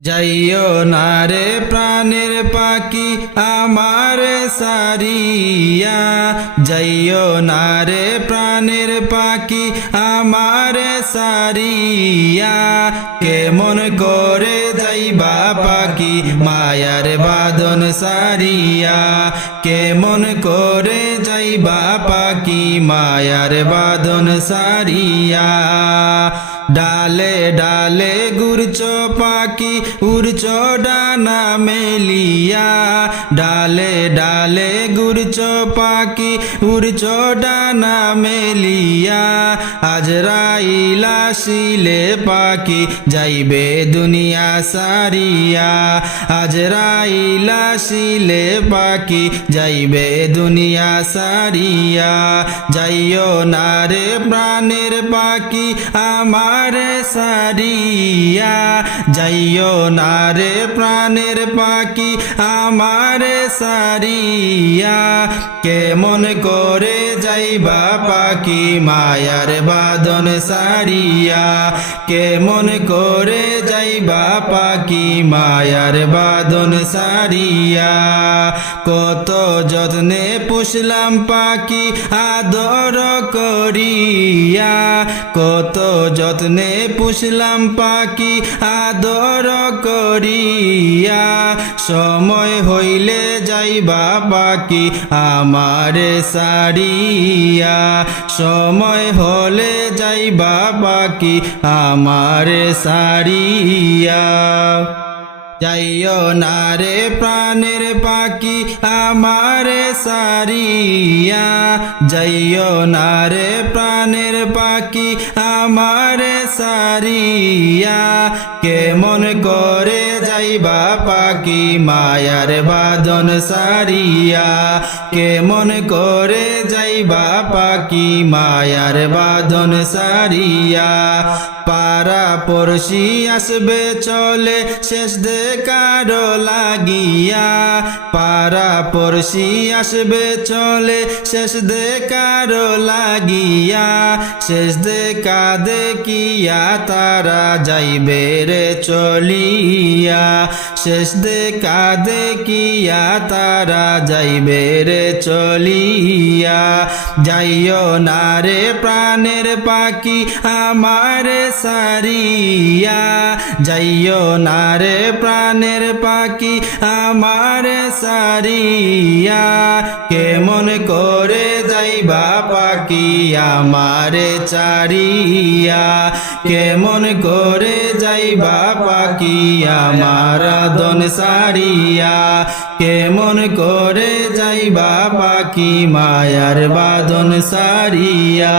যাইও না রে প্রাণের পাখি আমার সারিয়া। যাইও না রে প্রাণের পাখি আমার সারিয়া। কেমন করে যাইবা পাখি মায়ার বাদন সারিয়া। কেমন করে যাইবা পাখি মায়ার বাদন সারিয়া। ডালে ডালে গুরচ পাখি উড়চ ডানা মেলিয়া, ডালে ডালে গুরচ পাখি উড়চ ডানা মেলিয়া। আজরাইলা শিলে পাখি, যাইবে দুনিয়া সারিয়া। আজরাইলা শিলে পাখি, যাইবে দুনিয়া সারিয়া। যাইও না প্রাণের পাখি, আমার সারিয়া। যাইও না রে প্রাণের পাখি আমার সারিয়া। কেমন করে যাইবা পাখি মায়ার বাদন সারিয়া। কেমন করে যাইবা পাখি মায়ার বাদন সারিয়া। কত যত্নে পুষলাম পাখি আদর করিয়া। কত যত্নে পুষলাম পাখি আদর করিয়া। সময় হইলে যাইবা পাখি আমারে সারিয়া। সময় হলে যাইবা পাখি আমার সারিয়া। যাইও না রে প্রাণের পাখি আমার সারিয়া যাইও না রে প্রাণের পাখি আমার সারিয়া, কেমন করে যাইবা পাখি মায়ার বাদন সারিয়া? কেমন করে যাইবা পাখি মায়ার বাদন সারিয়া? পারা পড়শি আসবে চলে, শেষ দেখার লাগিয়া। পারা পড়শি আসবে চলে, শেষ দেখার লাগিয়া। শেষ দেখা দেখিয়া তারা যাইবে রে চলিয়া। শেষ দেখা দেখিয়া তারা যাইবে রে চলিয়া। যাইও না রে প্রাণের পাখি আমার সারিয়া। যাইও না রে প্রাণের পাখি আমার সারিয়া। কেমন করে যাইবা পাখি আমার চারিয়া? কেমন করে যাইবা পাখি আমার দন সারিয়া? কেমন করে যাইবা পাখি মায়ার বাদন সারিয়া?